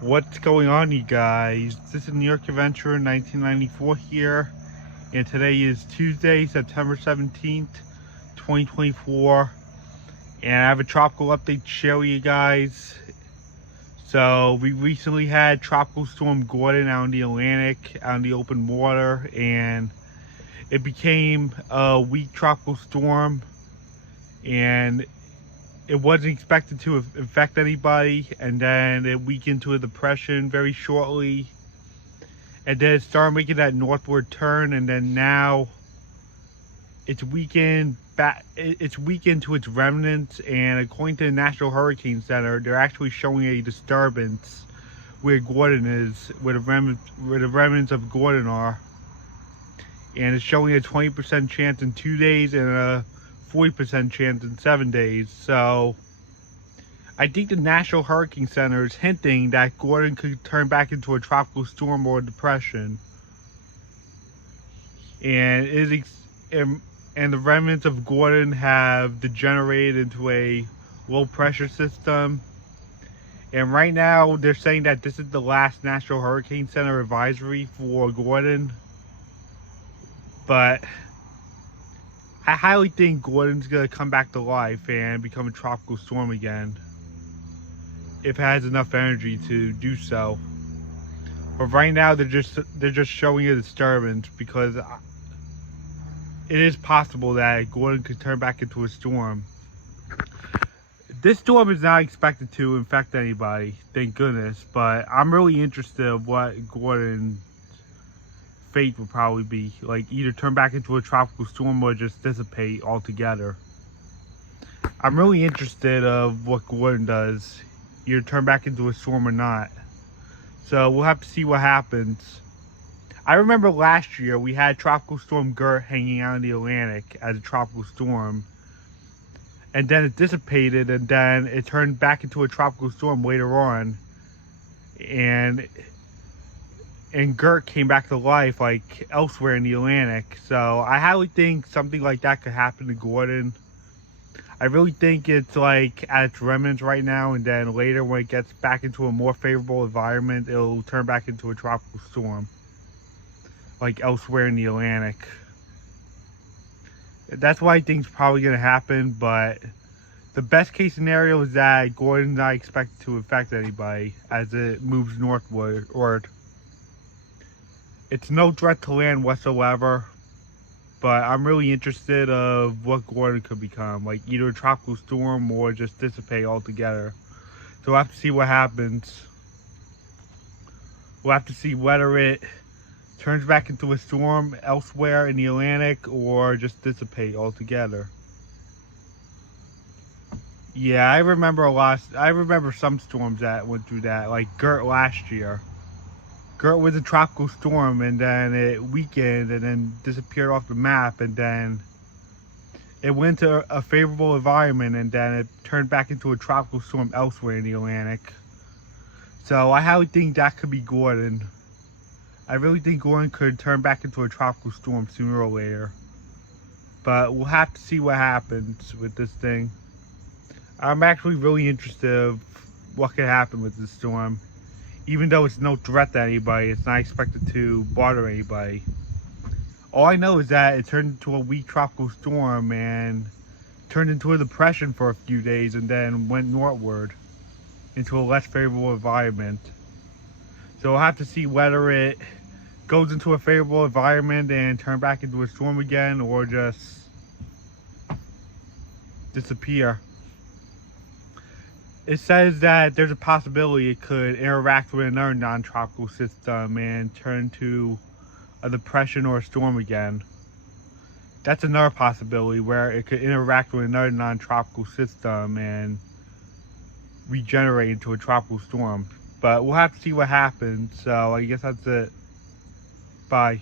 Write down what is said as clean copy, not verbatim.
What's going on, you guys? This is New York Adventure 1994 here, and today is Tuesday, September 17th, 2024, and I have a tropical update to share with you guys. So we recently had Tropical Storm Gordon out in the Atlantic, out in the open water, and it became a weak tropical storm, and it wasn't expected to affect anybody, and then it weakened to a depression very shortly, and then it started making that northward turn, and then now it's weakened back. It's weakened to its remnants, and according to the National Hurricane Center, they're actually showing a disturbance where Gordon is, where the remnants of Gordon are, and it's showing a 20% chance in 2 days and a 40% chance in 7 days. So I think the National Hurricane Center is hinting that Gordon could turn back into a tropical storm or a depression, and the remnants of Gordon have degenerated into a low pressure system. And right now they're saying that this is the last National Hurricane Center advisory for Gordon, but I highly think Gordon's going to come back to life and become a tropical storm again, if it has enough energy to do so. But right now they're just showing a disturbance, because it is possible that Gordon could turn back into a storm. This storm is not expected to infect anybody, thank goodness, but I'm really interested in what Gordon's fate would probably be. Like, either turn back into a tropical storm or just dissipate altogether. I'm really interested of what Gordon does, either turn back into a storm or not. So we'll have to see what happens. I remember last year we had Tropical Storm Gert hanging out in the Atlantic as a tropical storm, and then it dissipated, and then it turned back into a tropical storm later on, and Gert came back to life like elsewhere in the Atlantic. So I highly think something like that could happen to Gordon. I really think it's like at its remnants right now, and then later when it gets back into a more favorable environment, it'll turn back into a tropical storm like elsewhere in the Atlantic. That's what I think is probably going to happen, but the best case scenario is that Gordon's not expected to affect anybody as it moves northward. It's no threat to land whatsoever, but I'm really interested of what Gordon could become, like either a tropical storm or just dissipate altogether. So we'll have to see what happens. We'll have to see whether it turns back into a storm elsewhere in the Atlantic or just dissipate altogether. Yeah, I remember some storms that went through that, like Gert last year. Gert was a tropical storm, and then it weakened and then disappeared off the map, and then it went to a favorable environment, and then it turned back into a tropical storm elsewhere in the Atlantic. So I highly think that could be Gordon. I really think Gordon could turn back into a tropical storm sooner or later. But we'll have to see what happens with this thing. I'm actually really interested in what could happen with this storm. Even though it's no threat to anybody, it's not expected to bother anybody. All I know is that it turned into a weak tropical storm and turned into a depression for a few days, and then went northward into a less favorable environment. So we'll have to see whether it goes into a favorable environment and turn back into a storm again, or just disappear. It says that there's a possibility it could interact with another non-tropical system and turn to a depression or a storm again. That's another possibility, where it could interact with another non-tropical system and regenerate into a tropical storm. But we'll have to see what happens. So I guess that's it. Bye.